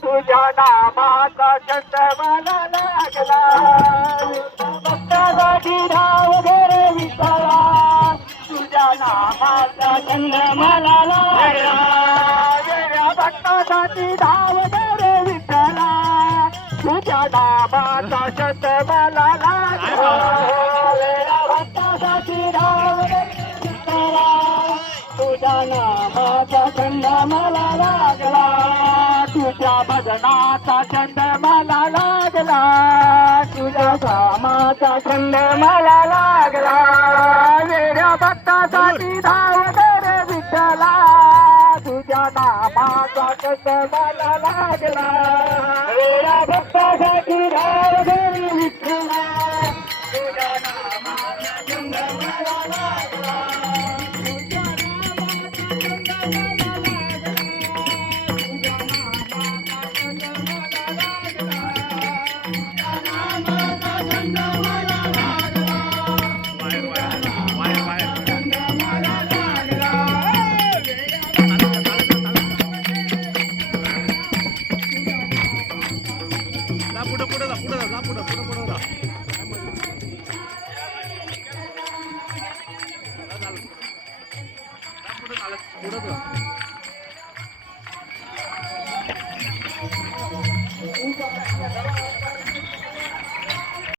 तुझ्या नामाचा छंद मला लागला. भक्तासाठी धाव घर विसरा तुझ्या नामाचा छंद मला लागला. भक्तासाठी धाव घर विसरा तुझ्या नामाचा छंद मला लागला. भक्तासाठी धाव तुझ्या नामाचा छंद मला लागला. तुझ्या भजनाचा छंद मला लागला. तुझ्या कामाचा छंद मला लागला. वेड्या भक्तासाठी धाव दर विठ्ठला. तुझ्या नामाचा छंद मला लागला. वेड्या भक्तासाठी சாப்பிட போடா போடா சாப்பிட போட போடா